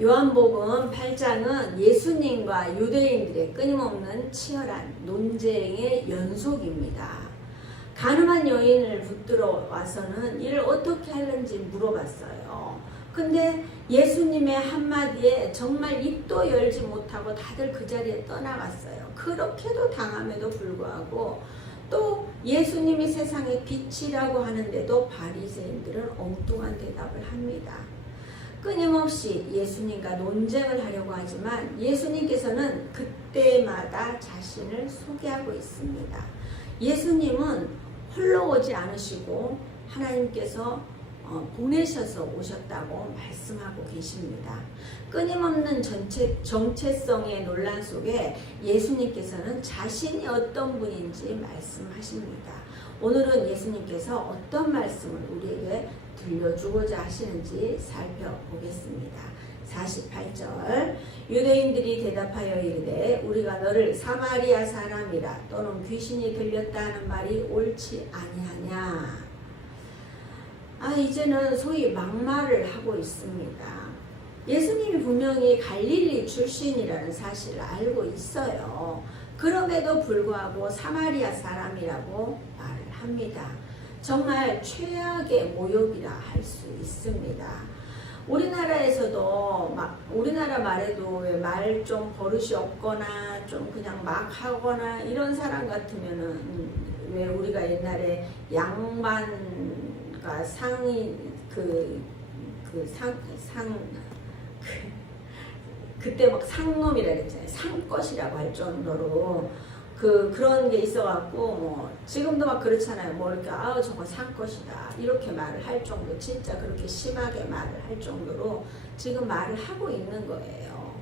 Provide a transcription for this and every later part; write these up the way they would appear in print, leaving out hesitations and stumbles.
요한복음 8장은 예수님과 유대인들의 끊임없는 치열한 논쟁의 연속입니다. 가늠한 여인을 붙들어 와서는 이를 어떻게 하는지 물어봤어요. 근데 예수님의 한마디에 정말 입도 열지 못하고 다들 그 자리에 떠나갔어요. 그렇게도 당함에도 불구하고 또 예수님이 세상의 빛이라고 하는데도 바리새인들은 엉뚱한 대답을 합니다. 끊임없이 예수님과 논쟁을 하려고 하지만 예수님께서는 그때마다 자신을 소개하고 있습니다. 예수님은 홀로 오지 않으시고 하나님께서 보내셔서 오셨다고 말씀하고 계십니다. 끊임없는 정체성의 논란 속에 예수님께서는 자신이 어떤 분인지 말씀하십니다. 오늘은 예수님께서 어떤 말씀을 우리에게 들려주고자 하시는지 살펴보겠습니다. 48절 유대인들이 대답하여 이르되 우리가 너를 사마리아 사람이라 또는 귀신이 들렸다 하는 말이 옳지 아니하냐. 이제는 소위 막말을 하고 있습니다. 예수님이 분명히 갈릴리 출신이라는 사실을 알고 있어요. 그럼에도 불구하고 사마리아 사람이라고 말을 합니다. 정말 최악의 모욕이라 할 수 있습니다. 우리나라에서도 우리나라 말에도 왜 말 좀 버릇이 없거나 좀 그냥 막 하거나 이런 사람 같으면은 왜 우리가 옛날에 양반과 상이 그때 막 상놈이라 그랬잖아요. 상것이라고 할 정도로 그런 게 있어갖고 지금도 막 그렇잖아요. 뭐 이렇게 저거 상것이다 이렇게 말을 할 정도, 진짜 그렇게 심하게 말을 할 정도로 지금 말을 하고 있는 거예요.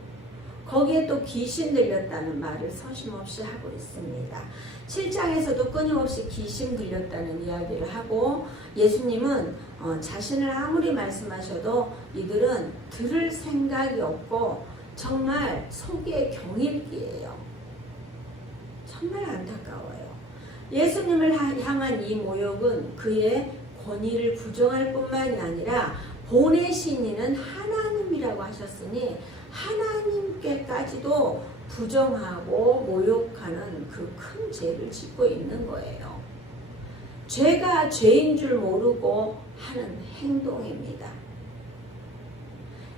거기에 또 귀신 들렸다는 말을 서슴없이 하고 있습니다. 7장에서도 끊임없이 귀신 들렸다는 이야기를 하고 예수님은 자신을 아무리 말씀하셔도 이들은 들을 생각이 없고 정말 속의 경일기예요. 정말 안타까워요. 예수님을 향한 이 모욕은 그의 권위를 부정할 뿐만이 아니라 보내신 이는 하나님이라고 하셨으니 하나님께까지도 부정하고 모욕하는 그 큰 죄를 짓고 있는 거예요. 죄가 죄인 줄 모르고 하는 행동입니다.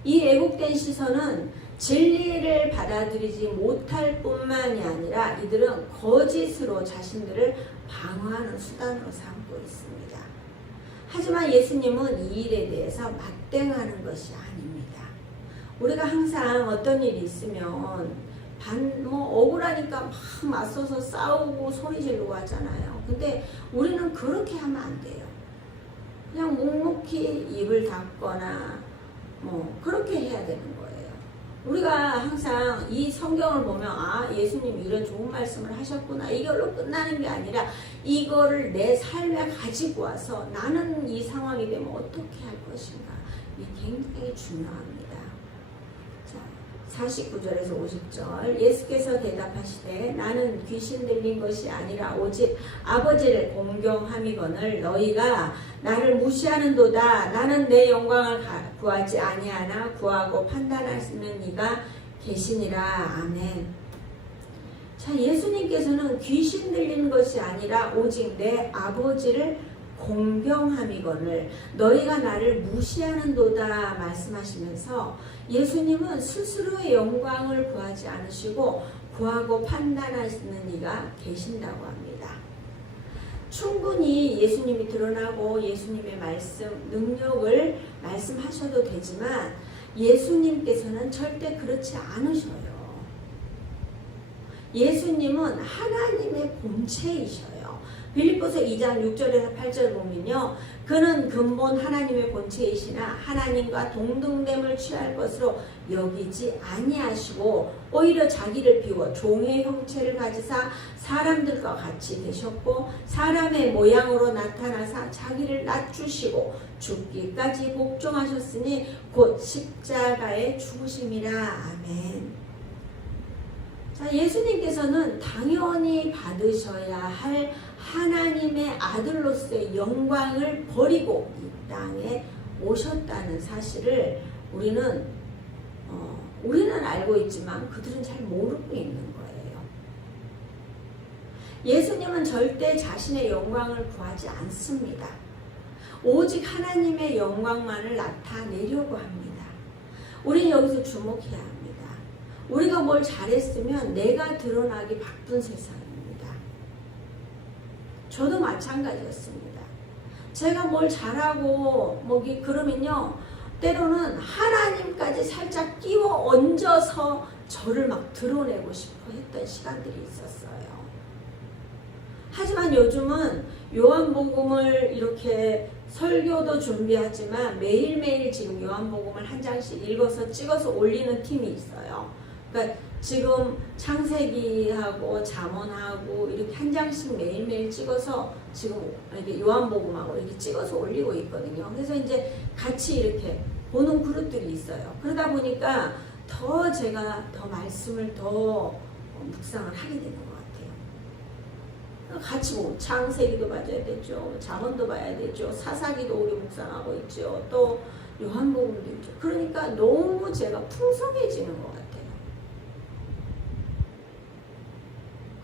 이 왜곡된 시선은 진리를 받아들이지 못할 뿐만이 아니라 이들은 거짓으로 자신들을 방어하는 수단으로 삼고 있습니다. 하지만 예수님은 이 일에 대해서 맞대응하는 것이 아닙니다. 우리가 항상 어떤 일이 있으면 억울하니까 막 맞서서 싸우고 소리 지르고 하잖아요. 근데 우리는 그렇게 하면 안 돼요. 그냥 묵묵히 입을 닫거나 그렇게 해야 되는 거예요. 우리가 항상 이 성경을 보면 예수님이 이런 좋은 말씀을 하셨구나 이걸로 끝나는 게 아니라 이거를 내 삶에 가지고 와서 나는 이 상황이 되면 어떻게 할 것인가, 이게 굉장히 중요합니다. 자, 49절에서 50절 예수께서 대답하시되 나는 귀신 들린 것이 아니라 오직 아버지를 공경함이거늘 너희가 나를 무시하는도다. 나는 내 영광을 구하지 아니하나 구하고 판단할 수 있는 이가 계시니라. 아멘. 자, 예수님께서는 귀신 들리는 것이 아니라 오직 내 아버지를 공경함이거늘 너희가 나를 무시하는도다 말씀하시면서 예수님은 스스로의 영광을 구하지 않으시고 구하고 판단하시는 이가 계신다고 합니다. 충분히 예수님이 드러나고 예수님의 말씀, 능력을 말씀하셔도 되지만 예수님께서는 절대 그렇지 않으셔요. 예수님은 하나님의 본체이셔요. 빌립보서 2장 6절에서 8절 보면요. 그는 근본 하나님의 본체이시나 하나님과 동등됨을 취할 것으로 여기지 아니하시고 오히려 자기를 비워 종의 형체를 가지사 사람들과 같이 되셨고 사람의 모양으로 나타나사 자기를 낮추시고 죽기까지 복종하셨으니 곧 십자가에 죽으심이라. 아멘. 자, 예수님께서는 당연히 받으셔야 할 하나님의 아들로서의 영광을 버리고 이 땅에 오셨다는 사실을 우리는 우리는 알고 있지만 그들은 잘 모르고 있는 거예요. 예수님은 절대 자신의 영광을 구하지 않습니다. 오직 하나님의 영광만을 나타내려고 합니다. 우리는 여기서 주목해야 합니다. 우리가 뭘 잘했으면 내가 드러나기 바쁜 세상입니다. 저도 마찬가지였습니다. 제가 뭘 잘하고 그러면요, 때로는 하나님까지 살짝 끼워 얹어서 저를 막 드러내고 싶어 했던 시간들이 있었어요. 하지만 요즘은 요한복음을 이렇게 설교도 준비하지만 매일매일 지금 요한복음을 한 장씩 읽어서 찍어서 올리는 팀이 있어요. 그러니까 지금 창세기하고 잠언하고 이렇게 한 장씩 매일매일 찍어서 지금 이렇게 요한복음하고 이렇게 찍어서 올리고 있거든요. 그래서 이제 같이 이렇게 보는 그룹들이 있어요. 그러다 보니까 더 제가 더 말씀을 더 묵상을 하게 되는 것 같아요. 같이 창세기도 봐야 되죠. 잠언도 봐야 되죠. 사사기도 우리 묵상하고 있죠. 또 요한복음도 있죠. 그러니까 너무 제가 풍성해지는 것 같아요.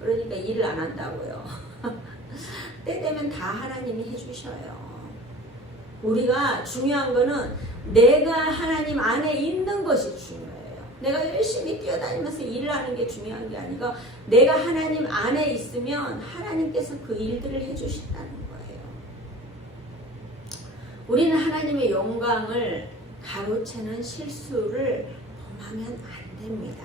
그러니까 일을 안 한다고요. 때 되면 다 하나님이 해주셔요. 우리가 중요한 거는 내가 하나님 안에 있는 것이 중요해요. 내가 열심히 뛰어다니면서 일을 하는 게 중요한 게 아니고 내가 하나님 안에 있으면 하나님께서 그 일들을 해주신다는 거예요. 우리는 하나님의 영광을 가로채는 실수를 범하면 안 됩니다.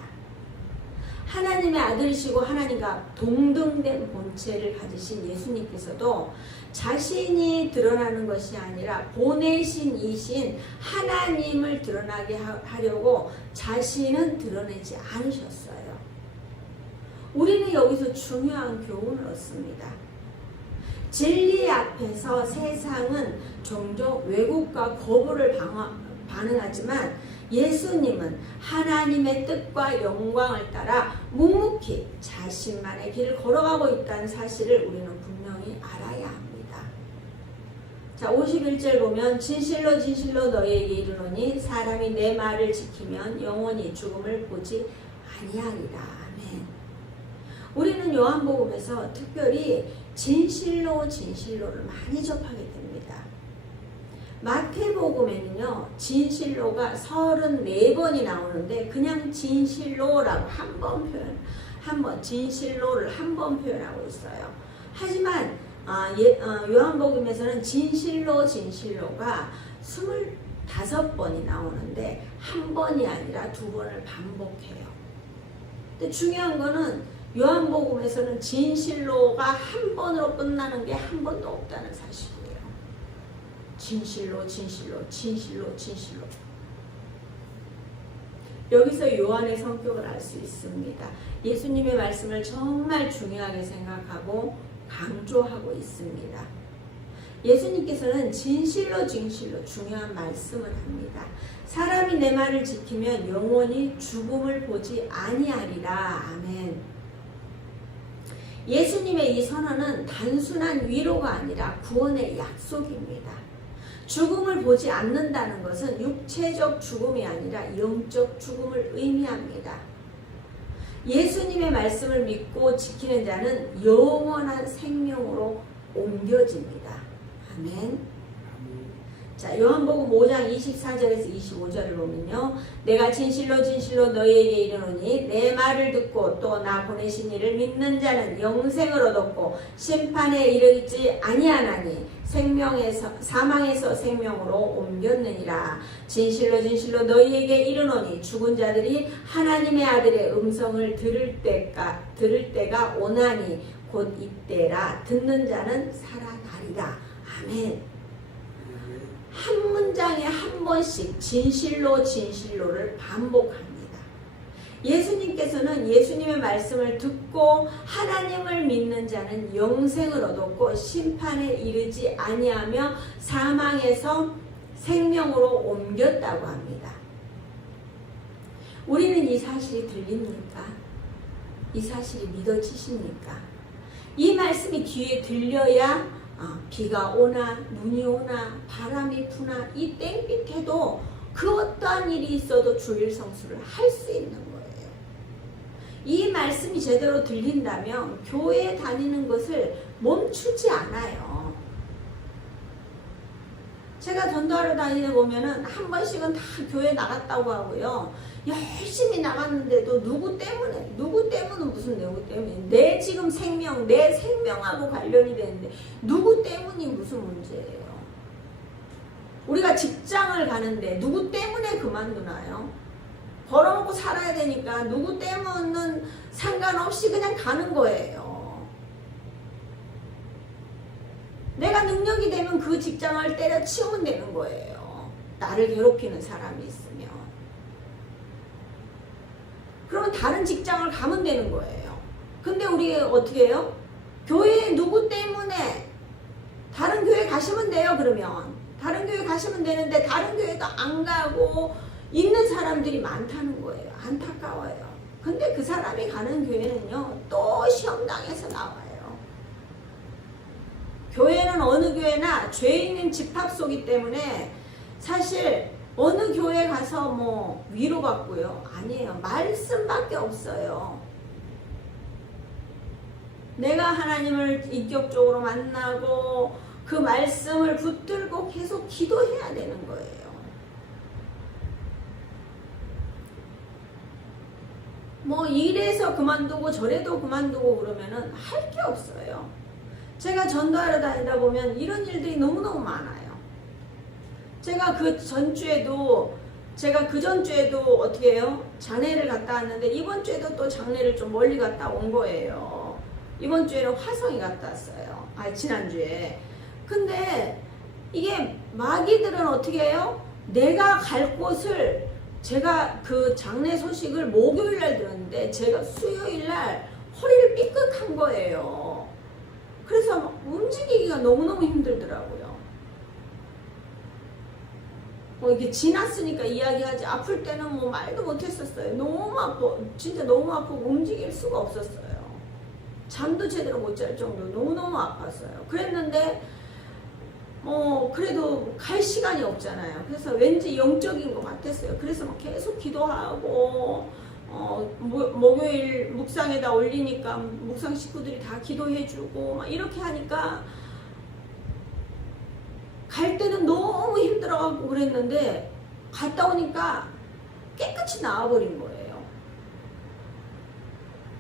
하나님의 아들이시고 하나님과 동등된 본체를 가지신 예수님께서도 자신이 드러나는 것이 아니라 보내신 이신 하나님을 드러나게 하려고 자신은 드러내지 않으셨어요. 우리는 여기서 중요한 교훈을 얻습니다. 진리 앞에서 세상은 종종 왜곡과 거부를 반응하지만 예수님은 하나님의 뜻과 영광을 따라 묵묵히 자신만의 길을 걸어가고 있다는 사실을 우리는 분명히 알아야 합니다. 자, 51절 보면 진실로 진실로 너희에게 이르노니 사람이 내 말을 지키면 영원히 죽음을 보지 아니하리라. 아멘. 우리는 요한복음에서 특별히 진실로 진실로를 많이 접하게 됩니다. 마태복음에는요, 진실로가 34번이 나오는데 그냥 진실로라고 진실로를 한 번 표현하고 있어요. 하지만 요한복음에서는 진실로가 25번이 나오는데 한 번이 아니라 두 번을 반복해요. 근데 중요한 거는 요한복음에서는 진실로가 한 번으로 끝나는 게 한 번도 없다는 사실이에요. 진실로. 여기서 요한의 성격을 알 수 있습니다. 예수님의 말씀을 정말 중요하게 생각하고 강조하고 있습니다. 예수님께서는 진실로 중요한 말씀을 합니다. 사람이 내 말을 지키면 영원히 죽음을 보지 아니하리라. 아멘. 예수님의 이 선언은 단순한 위로가 아니라 구원의 약속입니다. 죽음을 보지 않는다는 것은 육체적 죽음이 아니라 영적 죽음을 의미합니다. 예수님의 말씀을 믿고 지키는 자는 영원한 생명으로 옮겨집니다. 아멘. 자, 요한복음 5장 24절에서 25절을 보면요, 내가 진실로 너희에게 이르노니 내 말을 듣고 또 나 보내신 이를 믿는 자는 영생을 얻었고 심판에 이르지 아니하나니 사망에서 생명으로 옮겼느니라. 진실로 너희에게 이르노니 죽은 자들이 하나님의 아들의 음성을 들을 때가 오나니 곧 이때라. 듣는 자는 살아나리라. 아멘. 한 문장에 한 번씩 진실로를 반복합니다. 예수님께서는 예수님의 말씀을 듣고 하나님을 믿는 자는 영생을 얻었고 심판에 이르지 아니하며 사망에서 생명으로 옮겼다고 합니다. 우리는 이 사실이 들립니까? 이 사실이 믿어지십니까? 이 말씀이 귀에 들려야 비가 오나 눈이 오나 바람이 부나 이 땡빛에도 그 어떠한 일이 있어도 주일 성수를 할 수 있는 거예요. 이 말씀이 제대로 들린다면 교회에 다니는 것을 멈추지 않아요. 제가 전도하러 다니다 보면은 한 번씩은 다 교회 나갔다고 하고요. 열심히 나갔는데도 누구 때문에 무슨 누구 때문에 내 지금 생명, 내 생명하고 관련이 되는데 누구 때문이 무슨 문제예요. 우리가 직장을 가는데 누구 때문에 그만두나요? 벌어먹고 살아야 되니까 누구 때문은 상관없이 그냥 가는 거예요. 내가 능력이 되면 그 직장을 때려치우면 되는 거예요. 나를 괴롭히는 사람이 있으면. 그러면 다른 직장을 가면 되는 거예요. 근데 우리 어떻게 해요? 교회 누구 때문에 다른 교회 가시면 돼요. 그러면 다른 교회 가시면 되는데 다른 교회도 안 가고 있는 사람들이 많다는 거예요. 안타까워요. 근데 그 사람이 가는 교회는요, 또 시험당해서 나와요. 교회는 어느 교회나 죄 있는 집합소이기 때문에 사실 어느 교회 가서 뭐 위로받고요? 아니에요. 말씀밖에 없어요. 내가 하나님을 인격적으로 만나고 그 말씀을 붙들고 계속 기도해야 되는 거예요. 뭐 이래서 그만두고 저래도 그만두고 그러면은 할 게 없어요. 제가 전도하러 다니다 보면 이런 일들이 너무너무 많아요. 제가 그 전주에도 어떻게 해요? 장례를 갔다 왔는데 이번 주에도 또 장례를 좀 멀리 갔다 온 거예요. 이번 주에는 화성이 갔다 왔어요. 지난주에. 근데 이게 마귀들은 어떻게 해요? 내가 갈 곳을 제가 그 장례 소식을 목요일날 들었는데 제가 수요일날 허리를 삐끗한 거예요. 그래서 움직이기가 너무너무 힘들더라고요. 이게 지났으니까 이야기하지 아플 때는 뭐 말도 못했었어요. 너무 아파. 진짜 너무 아프고 움직일 수가 없었어요. 잠도 제대로 못 잘 정도로 너무너무 아팠어요. 그랬는데 그래도 갈 시간이 없잖아요. 그래서 왠지 영적인 것 같았어요. 그래서 막 계속 기도하고 목요일 묵상에다 올리니까 묵상 식구들이 다 기도해주고 막 이렇게 하니까 갈 때는 너무 힘들어가고 그랬는데 갔다 오니까 깨끗이 나와버린 거예요.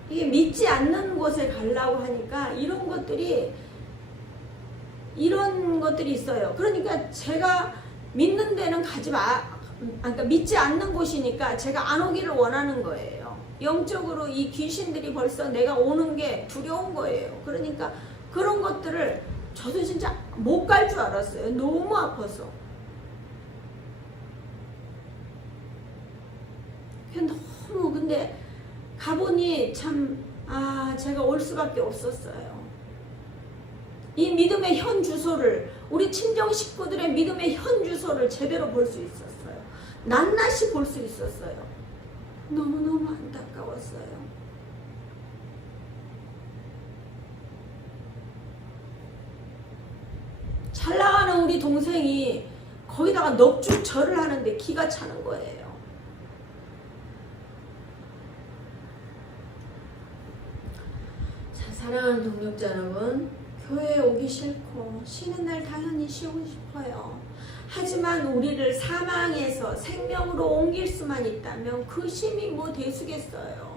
이게 믿지 않는 곳에 가려고 하니까 이런 것들이 있어요. 그러니까 제가 믿는 데는 가지 그러니까 믿지 않는 곳이니까 제가 안 오기를 원하는 거예요. 영적으로 이 귀신들이 벌써 내가 오는 게 두려운 거예요. 그러니까 그런 것들을 저도 진짜 못 갈 줄 알았어요. 너무 아파서. 너무 근데 가보니 참 제가 올 수밖에 없었어요. 이 믿음의 현 주소를 우리 친정 식구들의 믿음의 현 주소를 제대로 볼 수 있었어요. 낱낱이 볼 수 있었어요. 너무너무 안타까웠어요. 잘 나가는 우리 동생이 거기다가 넉죽 절을 하는데 기가 차는 거예요. 자, 사랑하는 동력자 여러분, 교회에 오기 싫고 쉬는 날 당연히 쉬고 싶어요. 하지만 우리를 사망에서 생명으로 옮길 수만 있다면 그 쉼이 뭐 되수겠어요.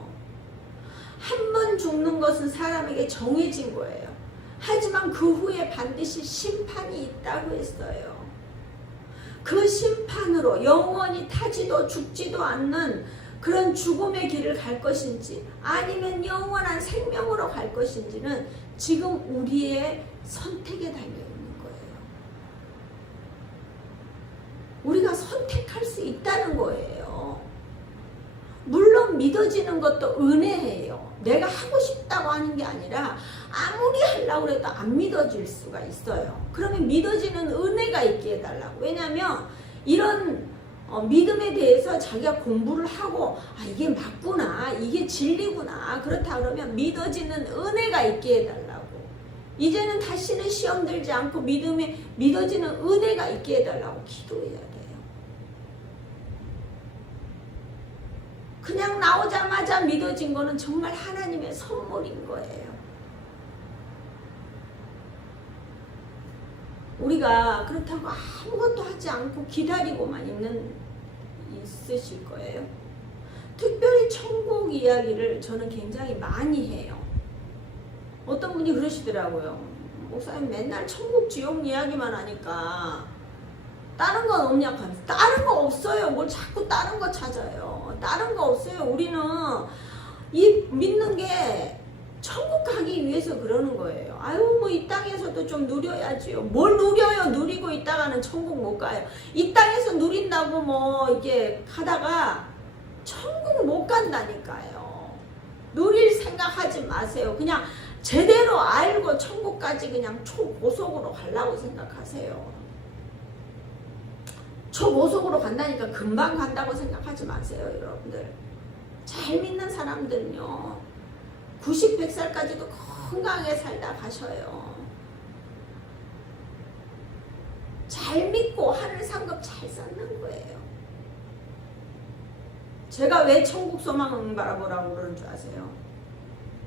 한 번 죽는 것은 사람에게 정해진 거예요. 하지만 그 후에 반드시 심판이 있다고 했어요. 그 심판으로 영원히 타지도 죽지도 않는 그런 죽음의 길을 갈 것인지 아니면 영원한 생명으로 갈 것인지는 지금 우리의 선택에 달려있는 거예요. 우리가 선택할 수 있다는 거예요. 물론 믿어지는 것도 은혜예요. 내가 하고 싶다고 하는 게 아니라 아무리 하려고 해도 안 믿어질 수가 있어요. 그러면 믿어지는 은혜가 있게 해달라고. 왜냐하면 이런 믿음에 대해서 자기가 공부를 하고 이게 맞구나, 이게 진리구나, 그렇다 그러면 믿어지는 은혜가 있게 해달라고. 이제는 다시는 시험 들지 않고 믿어지는 은혜가 있게 해달라고 기도해야 돼요. 그냥 나오자마자 믿어진 거는 정말 하나님의 선물인 거예요. 우리가 그렇다고 아무것도 하지 않고 기다리고만 있으실 거예요. 특별히 천국 이야기를 저는 굉장히 많이 해요. 어떤 분이 그러시더라고요. 목사님 맨날 천국 지옥 이야기만 하니까 다른 건 없냐고 하면서, 다른 거 없어요. 뭘 자꾸 다른 거 찾아요. 다른 거 없어요. 우리는 이 믿는 게 천국 가기 위해서 그러는 거예요. 아유, 뭐 이 땅에서도 좀 누려야지요. 뭘 누려요? 누리고 있다가는 천국 못 가요. 이 땅에서 누린다고 뭐 이게 하다가 천국 못 간다니까요. 누릴 생각하지 마세요. 그냥 제대로 알고 천국까지 그냥 초고속으로 가려고 생각하세요. 초고속으로 간다니까 금방 간다고 생각하지 마세요, 여러분들. 잘 믿는 사람들은요, 90, 100살까지도 건강하게 살다 가셔요. 잘 믿고 하늘 상급 잘 쌓는 거예요. 제가 왜 천국 소망 바라보라고 그러는 줄 아세요?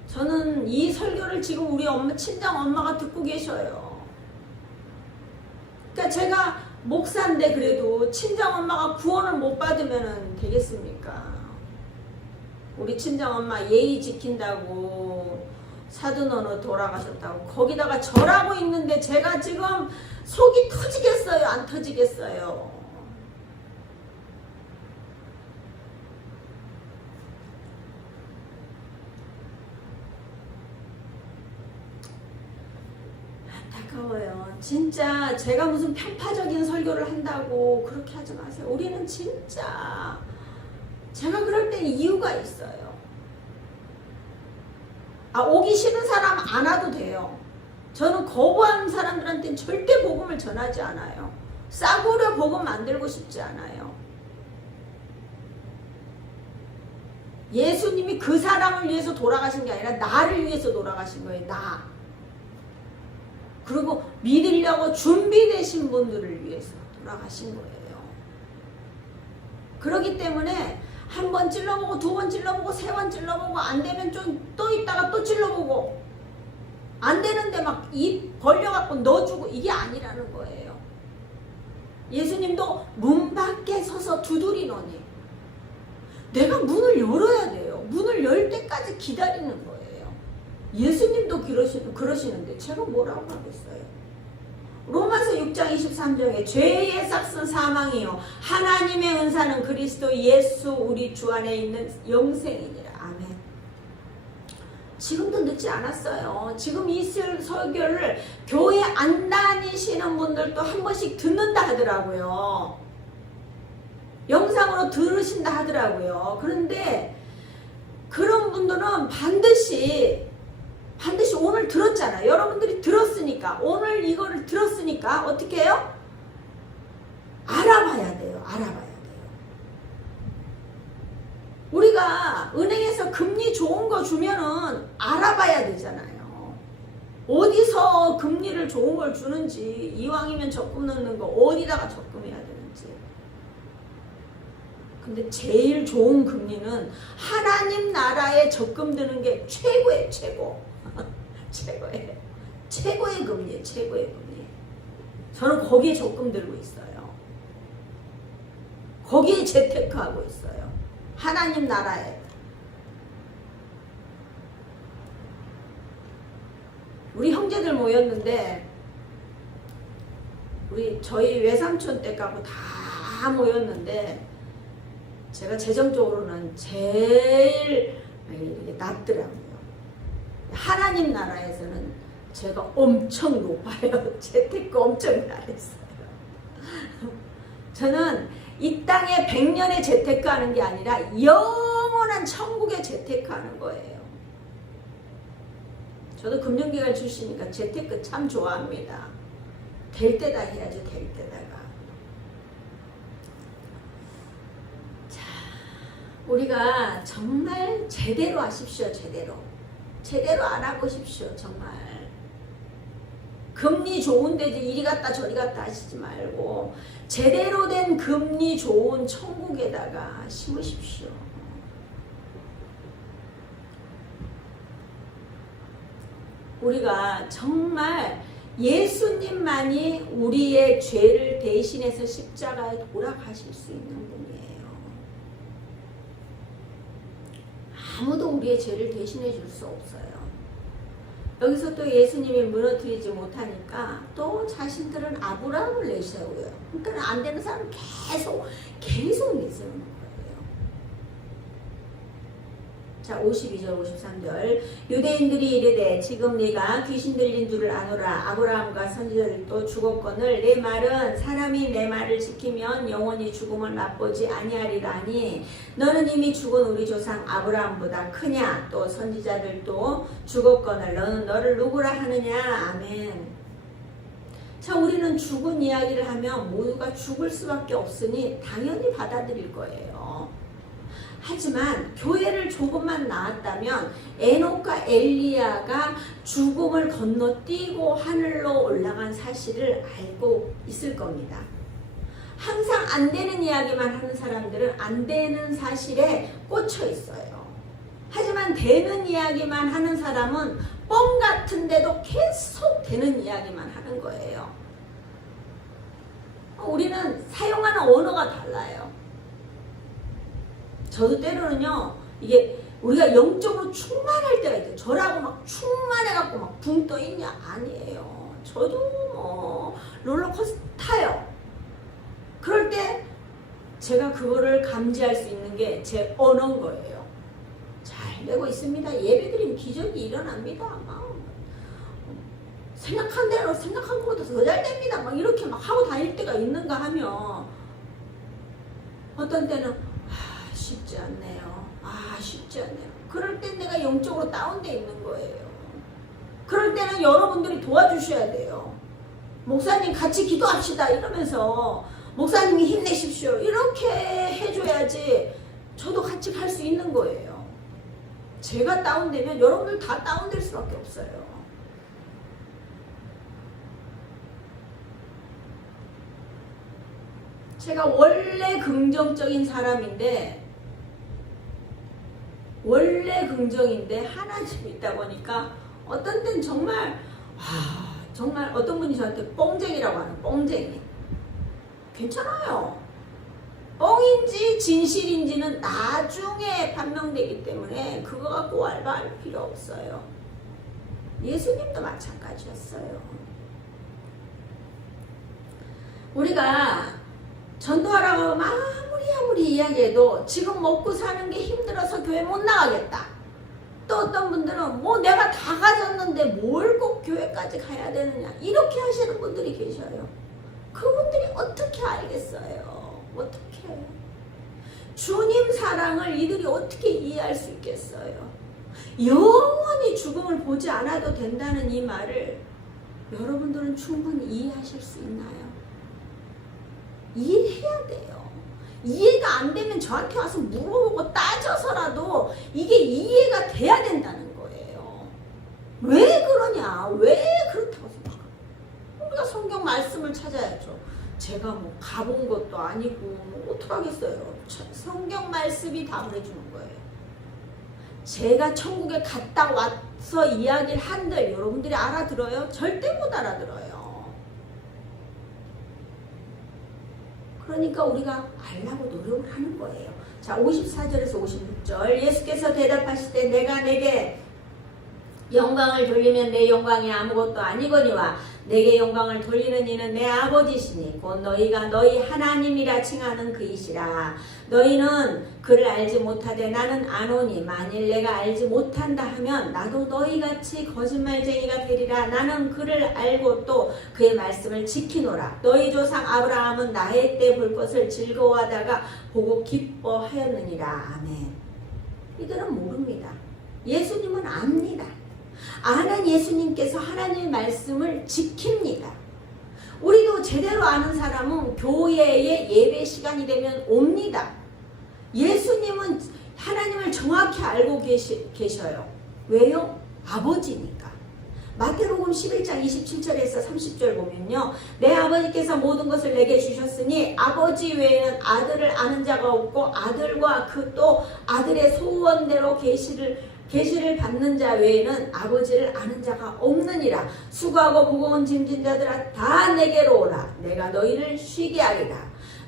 저는 이 설교를 지금 우리 엄마, 친정 엄마가 듣고 계셔요. 그러니까 제가 목사인데 그래도 친정 엄마가 구원을 못 받으면 되겠습니까? 우리 친정 엄마 예의 지킨다고 사돈어느 돌아가셨다고 거기다가 절하고 있는데 제가 지금 속이 터지겠어요? 안 터지겠어요? 안타까워요. 진짜 제가 무슨 편파적인 설교를 한다고 그렇게 하지 마세요. 우리는 진짜 제가 그럴 때 이유가 있어요. 오기 싫은 사람 안 와도 돼요. 저는 거부하는 사람들한테는 절대 복음을 전하지 않아요. 싸구려 복음 만들고 싶지 않아요. 예수님이 그 사람을 위해서 돌아가신 게 아니라 나를 위해서 돌아가신 거예요. 나. 그리고 믿으려고 준비되신 분들을 위해서 돌아가신 거예요. 그렇기 때문에 한 번 찔러보고, 두 번 찔러보고, 세 번 찔러보고, 안 되면 좀 또 있다가 또 찔러보고, 안 되는데 막 입 벌려갖고 넣어주고, 이게 아니라는 거예요. 예수님도 문 밖에 서서 두드리노니, 내가 문을 열어야 돼요. 문을 열 때까지 기다리는 거예요. 예수님도 그러시는데 제가 뭐라고 하겠어요? 로마서 6장 23절에 죄의 삭은 사망이요 하나님의 은사는 그리스도 예수 우리 주 안에 있는 영생이니라. 아멘. 지금도 늦지 않았어요. 지금 이 설교를 교회 안 다니시는 분들도 한 번씩 듣는다 하더라고요. 영상으로 들으신다 하더라고요. 그런데 그런 분들은 반드시 오늘 들었잖아요. 여러분들이 들었으니까, 오늘 이거를 들었으니까 어떻게 해요? 알아봐야 돼요. 알아봐야 돼요. 우리가 은행에서 금리 좋은 거 주면은 알아봐야 되잖아요. 어디서 금리를 좋은 걸 주는지, 이왕이면 적금 넣는 거 어디다가 적금해야 되는지. 근데 제일 좋은 금리는 하나님 나라에 적금 드는 게 최고예요. 최고의 금리예요. 최고의 금리. 저는 거기에 적금 들고 있어요. 거기에 재테크하고 있어요. 하나님 나라에. 우리 형제들 모였는데 저희 외삼촌 댁하고 다 모였는데 제가 재정적으로는 제일 낮더라고요. 하나님 나라에서는 제가 엄청 높아요. 재테크 엄청 잘했어요. 저는 이 땅에 100년의 재테크하는 게 아니라 영원한 천국에 재테크하는 거예요. 저도 금융기관 출신이니까 재테크 참 좋아합니다. 될 때다 해야죠. 될 때다가. 자, 우리가 정말 제대로 하십시오. 제대로 알아보십시오. 정말 금리 좋은데 이리 갔다 저리 갔다 하시지 말고 제대로 된 금리 좋은 천국에다가 심으십시오. 우리가 정말 예수님만이 우리의 죄를 대신해서 십자가에 돌아가실 수 있는 분이에요. 아무도 우리의 죄를 대신해 줄 수 없어요. 여기서 또 예수님이 무너뜨리지 못하니까 또 자신들은 아브라함을 내세워요. 그러니까 안 되는 사람은 계속 내세우는 거예요. 자, 52절 53절 유대인들이 이르되 지금 네가 귀신 들린 줄을 아노라. 아브라함과 선지자들도 죽었거늘 내 말은 사람이 내 말을 지키면 영원히 죽음을 맛보지 아니하리라니 너는 이미 죽은 우리 조상 아브라함보다 크냐. 또 선지자들도 죽었거늘 너는 너를 누구라 하느냐. 아멘. 자, 우리는 죽은 이야기를 하면 모두가 죽을 수밖에 없으니 당연히 받아들일 거예요. 하지만 교회를 조금만 나왔다면 에녹과 엘리야가 죽음을 건너뛰고 하늘로 올라간 사실을 알고 있을 겁니다. 항상 안 되는 이야기만 하는 사람들은 안 되는 사실에 꽂혀 있어요. 하지만 되는 이야기만 하는 사람은 뻥 같은데도 계속 되는 이야기만 하는 거예요. 우리는 사용하는 언어가 달라요. 저도 때로는요, 이게 우리가 영적으로 충만할 때가 있대요. 저라고 막 충만해갖고 막 붕 떠있냐? 아니에요. 저도 뭐 롤러코스터 타요. 그럴 때 제가 그거를 감지할 수 있는 게 제 언어인 거예요. 잘 되고 있습니다. 예배드리면 기적이 일어납니다. 막 생각한 대로 생각한 것보다 더 잘 됩니다. 막 이렇게 막 하고 다닐 때가 있는가 하면 어떤 때는 쉽지 않네요. 쉽지 않네요. 그럴 땐 내가 영적으로 다운돼 있는 거예요. 그럴 때는 여러분들이 도와주셔야 돼요. 목사님 같이 기도합시다 이러면서 목사님이 힘내십시오 이렇게 해줘야지 저도 같이 갈 수 있는 거예요. 제가 다운되면 여러분들 다 다운될 수밖에 없어요. 제가 원래 긍정적인 사람인데 원래 긍정인데 하나님 있다 보니까 어떤 땐 정말 정말 어떤 분이 저한테 뻥쟁이라고 하는 뻥쟁이. 괜찮아요. 뻥인지 진실인지는 나중에 판명되기 때문에 그거 갖고 왈가할 필요 없어요. 예수님도 마찬가지였어요. 우리가 전도하라고 하면 아무리 이야기해도 지금 먹고 사는 게 힘들어서 교회 못 나가겠다. 또 어떤 분들은 뭐 내가 다 가졌는데 뭘 꼭 교회까지 가야 되느냐 이렇게 하시는 분들이 계셔요. 그분들이 어떻게 알겠어요? 어떻게 주님 사랑을 이들이 어떻게 이해할 수 있겠어요? 영원히 죽음을 보지 않아도 된다는 이 말을 여러분들은 충분히 이해하실 수 있나요? 이해해야 돼요. 이해가 안 되면 저한테 와서 물어보고 따져서라도 이게 이해가 돼야 된다는 거예요. 왜 그러냐? 왜 그렇다고 생각해요? 우리가 성경 말씀을 찾아야죠. 제가 뭐 가본 것도 아니고 뭐 어떡하겠어요. 성경 말씀이 답을 해주는 거예요. 제가 천국에 갔다 와서 이야기를 한들 여러분들이 알아들어요? 절대 못 알아들어요. 그러니까 우리가 알라고 노력을 하는 거예요. 자, 54절에서 56절 예수께서 대답하시되 내가 내게 영광을 돌리면 내 영광이 아무것도 아니거니와 내게 영광을 돌리는 이는 내 아버지시니 곧 너희가 너희 하나님이라 칭하는 그이시라. 너희는 그를 알지 못하되 나는 아노니 만일 내가 알지 못한다 하면 나도 너희같이 거짓말쟁이가 되리라. 나는 그를 알고 또 그의 말씀을 지키노라. 너희 조상 아브라함은 나의 때 볼 것을 즐거워하다가 보고 기뻐하였느니라. 아멘. 이들은 모릅니다. 예수님은 압니다. 아는 예수님께서 하나님의 말씀을 지킵니다. 우리도 제대로 아는 사람은 교회에 예배 시간이 되면 옵니다. 예수님은 하나님을 정확히 알고 계셔요. 왜요? 아버지니까. 마태복음 11장 27절에서 30절 보면요. 내 아버지께서 모든 것을 내게 주셨으니 아버지 외에는 아들을 아는 자가 없고 아들과 그 또 아들의 소원대로 계시를 계시를 받는 자 외에는 아버지를 아는 자가 없느니라. 수고하고 무거운 짐진 자들아 다 내게로 오라. 내가 너희를 쉬게 하리라.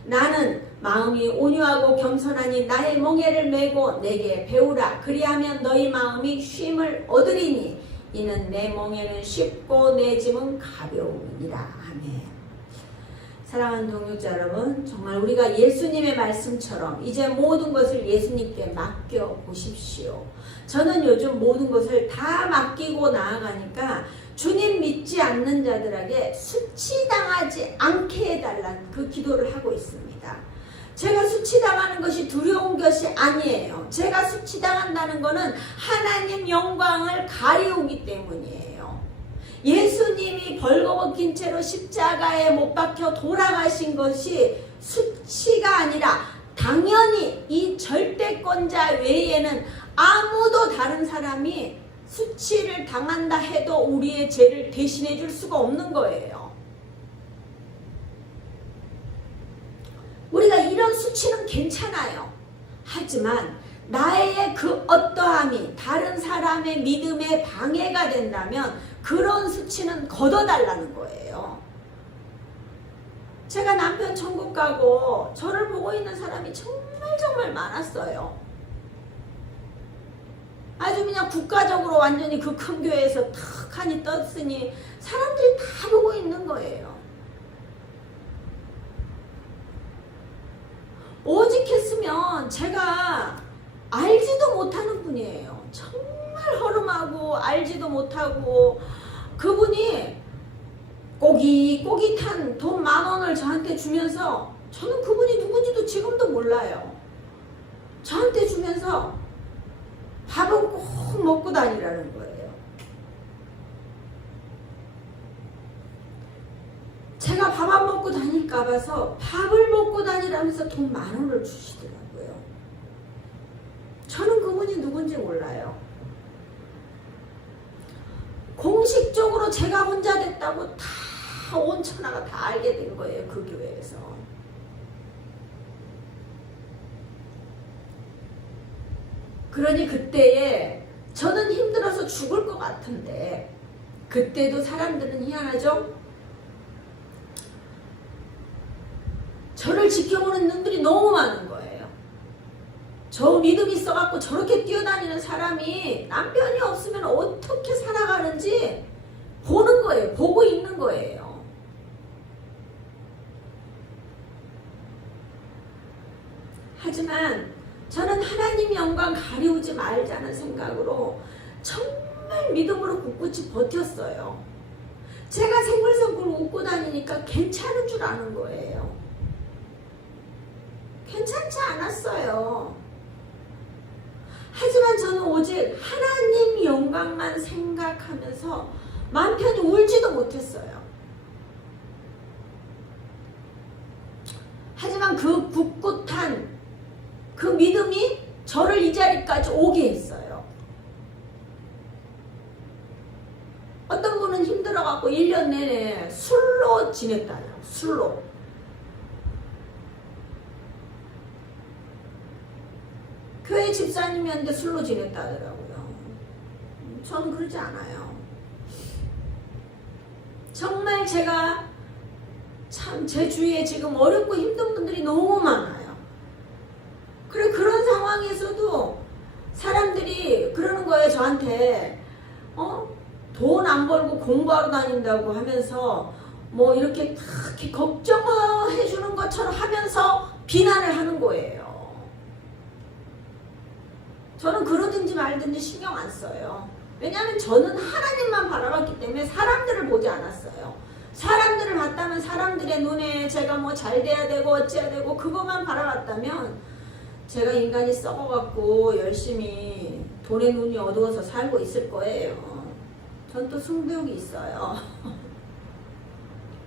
나는 마음이 온유하고 겸손하니 나의 멍에를 메고 내게 배우라. 그리하면 너희 마음이 쉼을 얻으리니 이는 내 멍에는 쉽고 내 짐은 가벼움이니라. 아멘. 사랑하는 동역자 여러분, 정말 우리가 예수님의 말씀처럼 이제 모든 것을 예수님께 맡겨보십시오. 저는 요즘 모든 것을 다 맡기고 나아가니까 주님 믿지 않는 자들에게 수치당하지 않게 해달라는 그 기도를 하고 있습니다. 제가 수치당하는 것이 두려운 것이 아니에요. 제가 수치당한다는 것은 하나님 영광을 가리우기 때문이에요. 예수님이 벌거벗긴 채로 십자가에 못 박혀 돌아가신 것이 수치가 아니라 당연히 이 절대권자 외에는 아무도 다른 사람이 수치를 당한다 해도 우리의 죄를 대신해 줄 수가 없는 거예요. 우리가 이런 수치는 괜찮아요. 하지만 나의 그 어떠함이 다른 사람의 믿음에 방해가 된다면 그런 수치는 걷어달라는 거예요. 제가 남편 천국 가고 저를 보고 있는 사람이 정말 많았어요. 아주 그냥 국가적으로 완전히 그 큰 교회에서 탁 하니 떴으니 사람들이 다 보고 있는 거예요. 오직 했으면 제가 알지도 못하는 분이에요. 정말 허름하고 알지도 못하고 그분이 꼬깃꼬깃한 돈 10,000원을 저한테 주면서 저는 그분이 누군지도 지금도 몰라요. 저한테 주면서 밥은 꼭 먹고 다니라는 거예요. 제가 밥 안 먹고 다닐까 봐서 밥을 먹고 다니라면서 돈 10,000원을 주시더라고요. 저는 그분이 누군지 몰라요. 공식적으로 제가 혼자 됐다고 다 온 천하가 다 알게 된 거예요. 그 교회에서. 그러니 그때에 저는 힘들어서 죽을 것 같은데 그때도 사람들은 희한하죠? 저를 지켜보는 눈들이 너무 많은 거예요. 저 믿음이 있어갖고 저렇게 뛰어다니는 사람이 남편이 없으면 어떻게 살아가는지 보는 거예요. 보고 있는 거예요. 하지만 저는 하나님 영광 가리우지 말자는 생각으로 정말 믿음으로 꿋꿋이 버텼어요. 제가 생글생글 웃고 다니니까 괜찮은 줄 아는 거예요. 괜찮지 않았어요. 하지만 저는 오직 하나님 영광만 생각하면서 마음 편히 울지도 못했어요. 하지만 그 굳굳한 그 믿음이 저를 이 자리까지 오게 했어요. 어떤 분은 힘들어갖고 1년 내내 술로 지냈다요. 술로. 교회 집사님이었는데 술로 지냈다 하더라고요. 저는 그러지 않아요. 정말 제가 참 제 주위에 지금 어렵고 힘든 분들이 너무 많아요. 그래 그런 상황에서도 사람들이 그러는 거예요. 저한테 돈 안 벌고 공부하러 다닌다고 하면서 뭐 이렇게 그렇게 걱정해 주는 것처럼 하면서 비난을 하는 거예요. 저는 그러든지 말든지 신경 안 써요. 왜냐하면 저는 하나님만 바라봤기 때문에 사람들을 보지 않았어요. 사람들을 봤다면 사람들의 눈에 제가 뭐 잘 돼야 되고 어찌해야 되고 그것만 바라봤다면 제가 인간이 썩어갖고 열심히 돈의 눈이 어두워서 살고 있을 거예요. 전 또 승부욕이 있어요.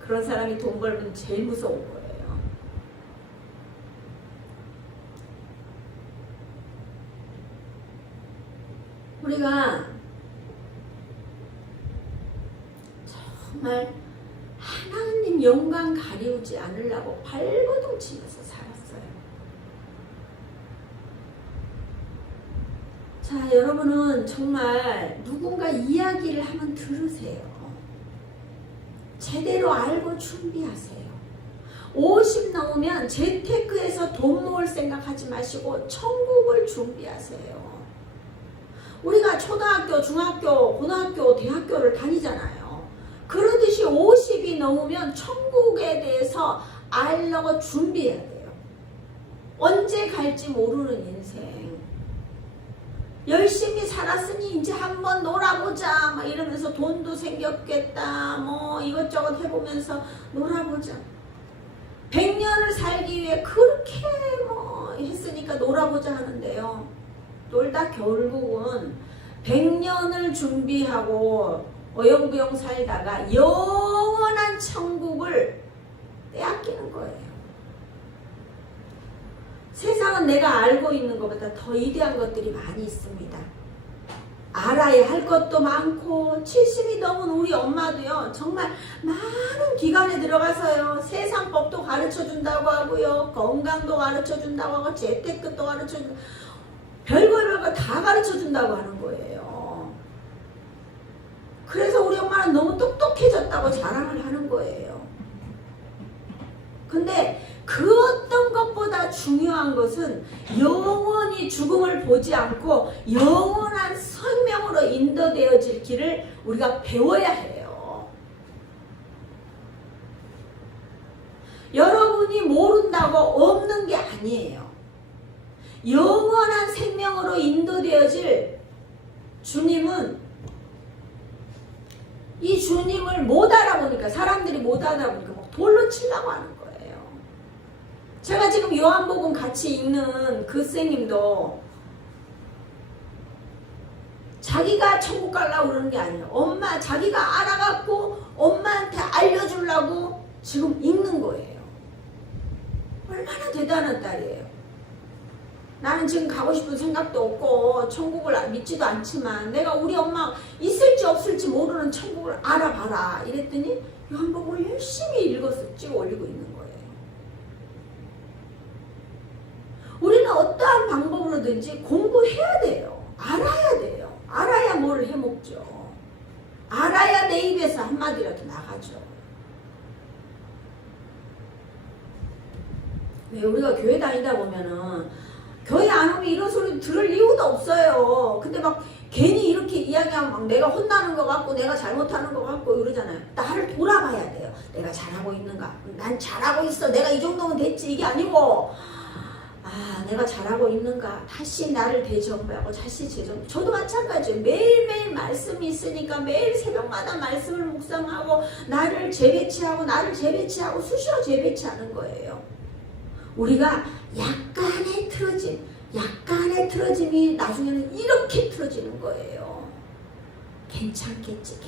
그런 사람이 돈 벌면 제일 무서운 거예요. 우리가 정말 하나님 영광 가리우지 않으려고 발버둥 치면서 살았어요. 자, 여러분은 정말 누군가 이야기를 한번 들으세요. 제대로 알고 준비하세요. 50 넘으면 재테크에서 돈 모을 생각하지 마시고 천국을 준비하세요. 우리가 초등학교, 중학교, 고등학교, 대학교를 다니잖아요. 그러듯이 50이 넘으면 천국에 대해서 알려고 준비해야 돼요. 언제 갈지 모르는 인생. 열심히 살았으니 이제 한번 놀아보자 막 이러면서 돈도 생겼겠다 뭐 이것저것 해보면서 놀아보자. 100년을 살기 위해 그렇게 뭐 했으니까 놀아보자 하는데요. 놀다 결국은 100년을 준비하고 어영부영 살다가 영원한 천국을 빼앗기는 거예요. 세상은 내가 알고 있는 것보다 더 위대한 것들이 많이 있습니다. 알아야 할 것도 많고 70이 넘은 우리 엄마도요. 정말 많은 기관에 들어가서요. 세상 법도 가르쳐준다고 하고요. 건강도 가르쳐준다고 하고 재테크도 가르쳐준다고 별거 다 가르쳐준다고 하는 거예요. 그래서 우리 엄마는 너무 똑똑해졌다고 자랑을 하는 거예요. 근데 그 어떤 것보다 중요한 것은 영원히 죽음을 보지 않고 영원한 생명으로 인도되어질 길을 우리가 배워야 해요. 여러분이 모른다고 없는 게 아니에요. 영원한 생명으로 인도되어질 주님은 이 주님을 못 알아보니까 사람들이 못 알아보니까 막 돌로 치려고 하는 거예요. 제가 지금 요한복음 같이 읽는 그 선생님도 자기가 천국 가려고 그러는 게 아니에요. 자기가 알아갖고 엄마한테 알려주려고 지금 읽는 거예요. 얼마나 대단한 딸이에요. 나는 지금 가고 싶은 생각도 없고 천국을 믿지도 않지만 내가 우리 엄마 있을지 없을지 모르는 천국을 알아봐라 이랬더니 요한복음을 열심히 읽어서 찍어 올리고 있는 거예요. 우리는 어떠한 방법으로든지 공부해야 돼요. 알아야 돼요. 알아야 뭘 해먹죠. 알아야 내 입에서 한마디라도 나가죠. 왜 우리가 교회 다니다 보면은 교회 안 오면 이런 소리 들을 이유도 없어요. 근데 막 괜히 이렇게 이야기하면 막 내가 혼나는 것 같고 내가 잘못하는 것 같고 이러잖아요. 나를 돌아봐야 돼요. 내가 잘하고 있는가? 난 잘하고 있어. 내가 이 정도면 됐지. 이게 아니고 내가 잘하고 있는가? 다시 나를 되정부하고 다시 재정. 저도 마찬가지예요. 매일매일 말씀이 있으니까 매일 새벽마다 말씀을 묵상하고 나를 재배치하고 수시로 재배치하는 거예요. 우리가 약간의 틀어짐이 나중에는 이렇게 틀어지는 거예요. 괜찮겠지.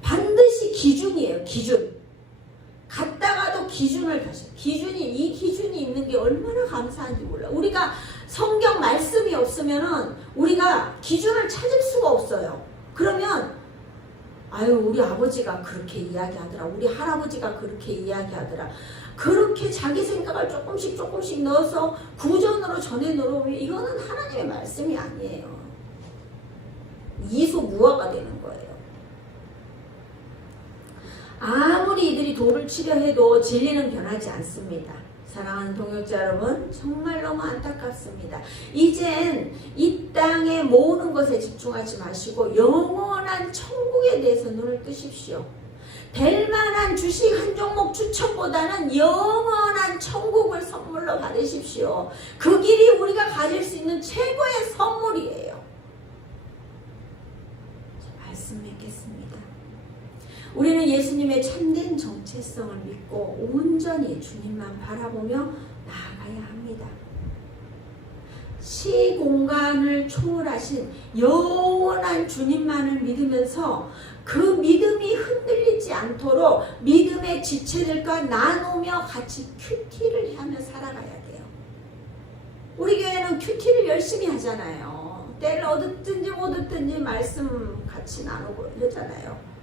반드시 기준이에요. 기준. 갔다가도 기준을 다시. 이 기준이 있는 게 얼마나 감사한지 몰라. 우리가 성경 말씀이 없으면은 우리가 기준을 찾을 수가 없어요. 그러면 우리 아버지가 그렇게 이야기하더라. 우리 할아버지가 그렇게 이야기하더라. 그렇게 자기 생각을 조금씩 넣어서 구전으로 전해 놓으면 이거는 하나님의 말씀이 아니에요. 이소무화가 되는 거예요. 아무리 이들이 돌을 치려 해도 진리는 변하지 않습니다. 사랑하는 동역자 여러분, 정말 너무 안타깝습니다. 이젠 이 땅에 모으는 것에 집중하지 마시고 영원한 천국에 대해서 눈을 뜨십시오. 될 만한 주식 한 종목 추천보다는 영원한 천국을 선물로 받으십시오. 그 길이 우리가 가질 수 있는 최고의 선물이에요. 말씀 맺겠습니다. 우리는 예수님의 참된 정체성을 믿고 온전히 주님만 바라보며 나아가야 합니다. 시공간을 초월하신 영원한 주님만을 믿으면서 그 믿음이 흔들리지 않도록 믿음의 지체들과 나누며 같이 큐티를 하며 살아가야 돼요. 우리 교회는 큐티를 열심히 하잖아요. 때를 얻었든지 못 얻든지 말씀 같이 나누고 이러잖아요.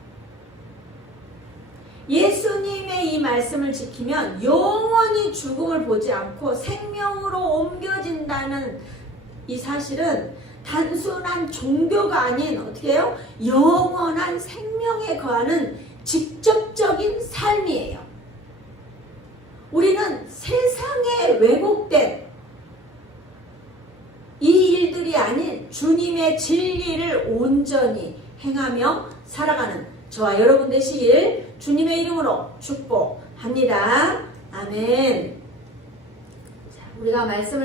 예수님의 이 말씀을 지키면 영원히 죽음을 보지 않고 생명으로 옮겨진다는 이 사실은 단순한 종교가 아닌 어떻게 해요? 영원한 생명에 거하는 직접적인 삶이에요. 우리는 세상에 왜곡된 이 일들이 아닌 주님의 진리를 온전히 행하며 살아가는 저와 여러분 되시길 주님의 이름으로 축복합니다. 아멘. 자, 우리가 말씀을